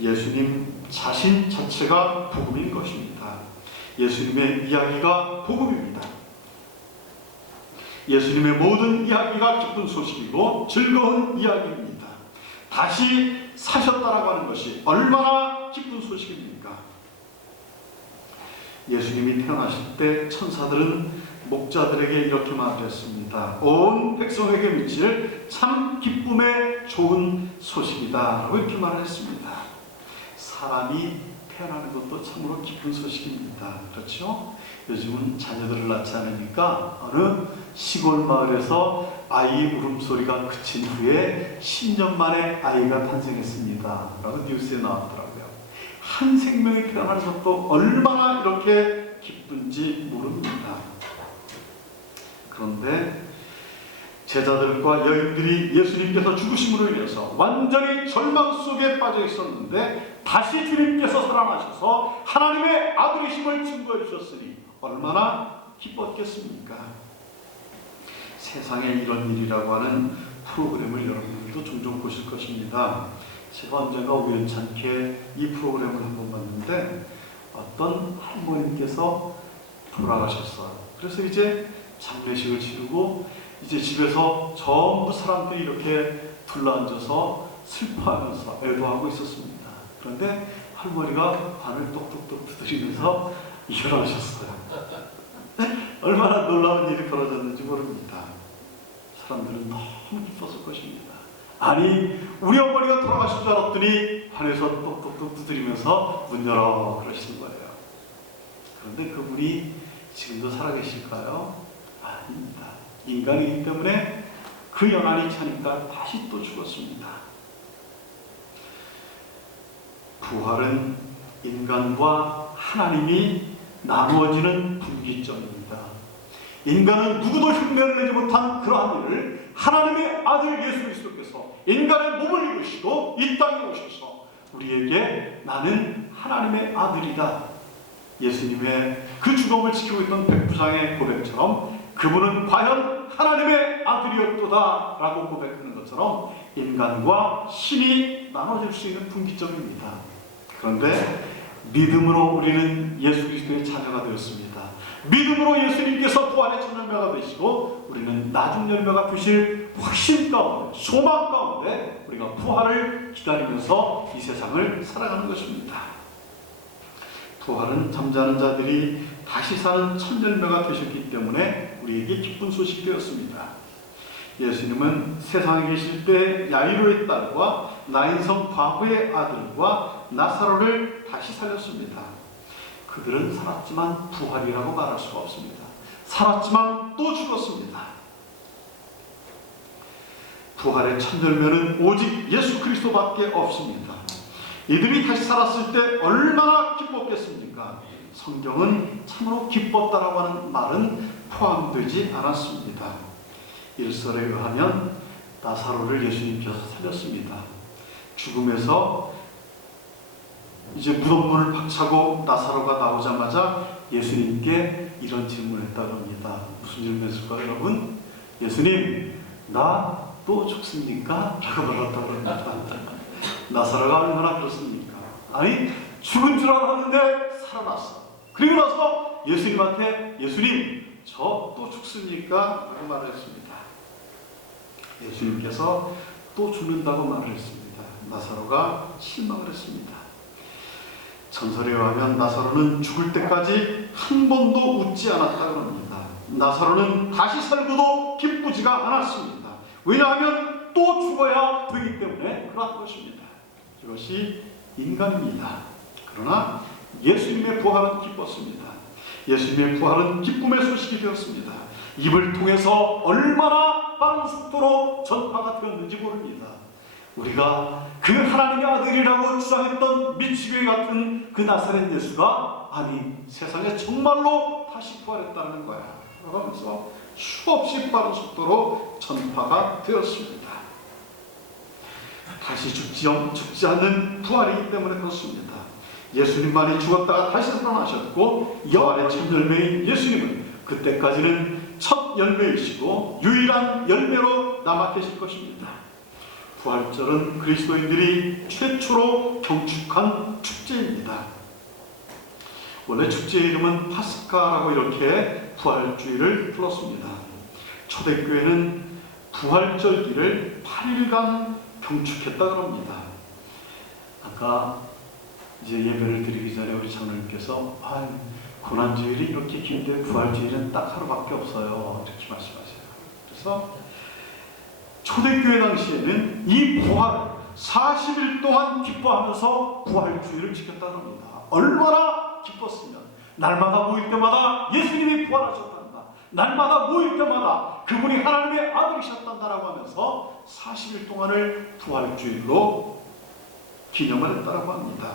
예수님 자신 자체가 복음인 것입니다. 예수님의 이야기가 복음입니다. 예수님의 모든 이야기가 기쁜 소식이고 즐거운 이야기입니다. 다시 사셨다라고 하는 것이 얼마나 기쁜 소식입니까? 예수님이 태어나실 때 천사들은 목자들에게 이렇게 말했습니다. 온 백성에게 미칠 참 기쁨의 좋은 소식이다 라고 이렇게 말했습니다. 사람이 태어나는 것도 참으로 기쁜 소식입니다. 그렇죠? 요즘은 자녀들을 낳지 않으니까 어느 시골 마을에서 아이 울음소리가 그친 후에 10년 만에 아이가 탄생했습니다 라고 뉴스에 나왔더라고요. 한 생명이 태어나는 것도 얼마나 이렇게 기쁜지 모릅니다. 그런데 제자들과 여인들이 예수님께서 죽으심으로 인해서 완전히 절망 속에 빠져 있었는데 다시 주님께서 살아나셔서 하나님의 아들이심을 증거해 주셨으니 얼마나 기뻤겠습니까? 세상에 이런 일이라고 하는 프로그램을 여러분들도 종종 보실 것입니다. 제가 언젠가 우연찮게 이 프로그램을 한번 봤는데 어떤 할머니께서 돌아가셨어요. 그래서 이제 장례식을 치르고 이제 집에서 전부 사람들이 이렇게 둘러앉아서 슬퍼하면서 애도하고 있었습니다. 그런데 할머니가 관을 똑똑똑 두드리면서 일어나셨어요. 얼마나 놀라운 일이 벌어졌는지 모릅니다. 사람들은 너무 기뻤을 것입니다. 아니, 우리 어머니가 돌아가신 줄 알았더니 관에서 똑똑똑 두드리면서 문 열어 그러시는 거예요. 그런데 그분이 지금도 살아계실까요? 아닙니다. 인간이기 때문에 그 연한이 차니까 다시 또 죽었습니다. 부활은 인간과 하나님이 나누어지는 분기점입니다. 인간은 누구도 흉내를 내지 못한 그러한 일을 하나님의 아들 예수 그리스도께서 인간의 몸을 입으시고 이 땅에 오셔서 우리에게 나는 하나님의 아들이다. 예수님의 그 죽음을 지키고 있던 백부장의 고백처럼 그분은 과연 하나님의 아들이었도다 라고 고백하는 것처럼 인간과 신이 나눠질 수 있는 분기점입니다. 그런데 믿음으로 우리는 예수 그리스도의 자녀가 되었습니다. 믿음으로 예수님께서 부활의 첫 열매가 되시고 우리는 나중 열매가 되실 확신 가운데 소망 가운데 우리가 부활을 기다리면서 이 세상을 살아가는 것입니다. 부활은 잠자는 자들이 다시 사는 첫 열매가 되셨기 때문에 우리에게 기쁜 소식이 되었습니다. 예수님은 세상에 계실 때 야이로의 딸과 나인성 과부의 아들과 나사로를 다시 살렸습니다. 그들은 살았지만 부활이라고 말할 수가 없습니다. 살았지만 또 죽었습니다. 부활의 첫 열매는 오직 예수 그리스도밖에 없습니다. 이들이 다시 살았을 때 얼마나 기뻤겠습니까? 성경은 참으로 기뻤다라고 하는 말은 포함되지 않았습니다. 일설에 의하면 나사로를 예수님께서 살렸습니다. 죽음에서 이제 무덤문을 박차고 나사로가 나오자마자 예수님께 이런 질문을 했다고 합니다. 무슨 질문했을까요, 여러분? 예수님, 나 또 죽습니까? 라고 물었다고 합니다. 나사로가 얼마나 그렇습니까? 아니, 죽은 줄 알았는데 살아났어. 그리고 나서 예수님한테 예수님, 저 또 죽습니까? 라고 말을 했습니다. 예수님께서 또 죽는다고 말을 했습니다. 나사로가 실망을 했습니다. 전설에 의하면 나사로는 죽을 때까지 한 번도 웃지 않았다고 합니다. 나사로는 다시 살고도 기쁘지가 않았습니다. 왜냐하면 또 죽어야 되기 때문에 그런 것입니다. 이것이 인간입니다. 그러나 예수님의 부활은 기뻤습니다. 예수님의 부활은 기쁨의 소식이 되었습니다. 입을 통해서 얼마나 빠른 속도로 전파가 되었는지 모릅니다. 우리가 그 하나님의 아들이라고 주장했던 미치광이 같은 그 나사렛 예수가 아니 세상에 정말로 다시 부활했다는 거야 라고 하면서 수없이 빠른 속도로 전파가 되었습니다. 다시 죽지 않는 부활이기 때문에 그렇습니다. 예수님만이 죽었다가 다시 살아나셨고 부활의 첫 열매인 예수님은 그때까지는 첫 열매이시고 유일한 열매로 남아 계실 것입니다. 부활절은 그리스도인들이 최초로 경축한 축제입니다. 원래 축제의 이름은 파스카라고 이렇게 부활주일을 불렀습니다. 초대교회는 부활절기를 8일간 경축했다고 합니다. 아까 이제 예배를 드리기 전에 우리 장로님께서 고난주일이 이렇게 긴데 부활주일은 딱 하루밖에 없어요, 이렇게 말씀하세요. 그래서 초대교회 당시에는 이 부활을 40일 동안 기뻐하면서 부활주일을 지켰다는 겁니다. 얼마나 기뻤으면 날마다 모일 때마다 예수님이 부활하셨단다, 날마다 모일 때마다 그분이 하나님의 아들이셨단다라고 하면서 40일 동안을 부활주일로 기념을 했다고 합니다.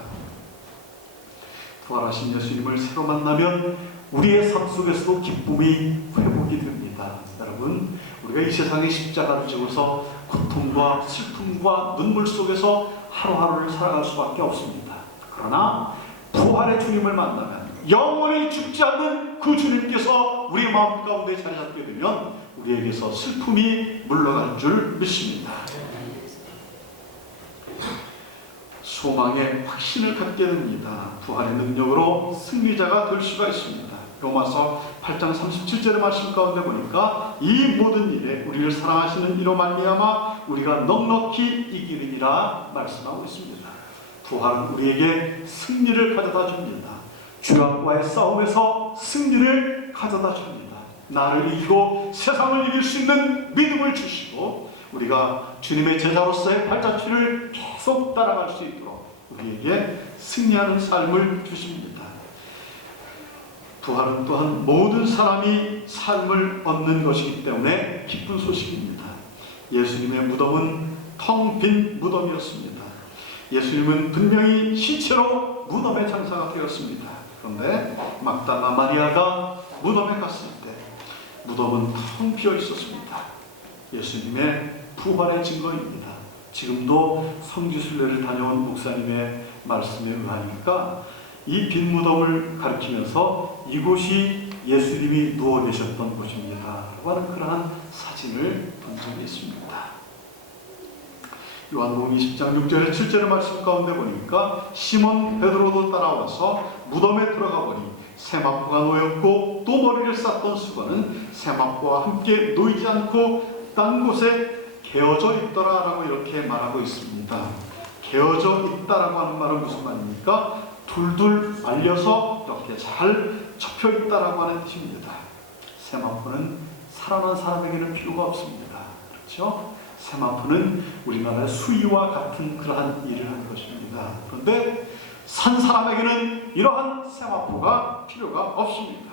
부활하신 예수님을 새로 만나면 우리의 삶 속에서도 기쁨이 회복이 됩니다. 여러분, 우리가 이 세상에 십자가를 지고서 고통과 슬픔과 눈물 속에서 하루하루를 살아갈 수밖에 없습니다. 그러나 부활의 주님을 만나면, 영원히 죽지 않는 그 주님께서 우리의 마음 가운데 자리 잡게 되면 우리에게서 슬픔이 물러갈 줄 믿습니다. 소망의 확신을 갖게 됩니다. 부활의 능력으로 승리자가 될 수가 있습니다. 로마서 8장 37절의 말씀 가운데 보니까 이 모든 일에 우리를 사랑하시는 이로 말미암아 우리가 넉넉히 이기느니라 말씀하고 있습니다. 부활은 우리에게 승리를 가져다 줍니다. 죄악과의 싸움에서 승리를 가져다 줍니다. 나를 이기고 세상을 이길 수 있는 믿음을 주시고 우리가 주님의 제자로서의 발자취를 계속 따라갈 수 있도록 우리에게 승리하는 삶을 주십니다. 부활은 또한 모든 사람이 삶을 얻는 것이기 때문에 기쁜 소식입니다. 예수님의 무덤은 텅 빈 무덤이었습니다. 예수님은 분명히 시체로 무덤에 장사가 되었습니다. 그런데 막달라 마리아가 무덤에 갔을 때 무덤은 텅 비어 있었습니다. 예수님의 부활의 증거입니다. 지금도 성지순례를 다녀온 목사님의 말씀에 의하니까 이 빈 무덤을 가리키면서 이곳이 예수님이 누워 계셨던 곳입니다 라고 하는 그러한 사진을 본 적이 있습니다. 요한복음 20장 6절에 7절의 말씀 가운데 보니까 시몬 베드로도 따라와서 무덤에 들어가 보니 세마포가 놓였고 또 머리를 쌌던 수건은 세마포와 함께 놓이지 않고 딴 곳에 개어져 있더라라고 이렇게 말하고 있습니다. 개어져 있다라고 하는 말은 무슨 말입니까? 둘둘 말려서 이렇게 잘 접혀 있다라고 하는 뜻입니다. 세마포는 살아난 사람에게는 필요가 없습니다. 그렇죠? 세마포는 우리나라의 수의와 같은 그러한 일을 한 것입니다. 그런데 산 사람에게는 이러한 세마포가 필요가 없습니다.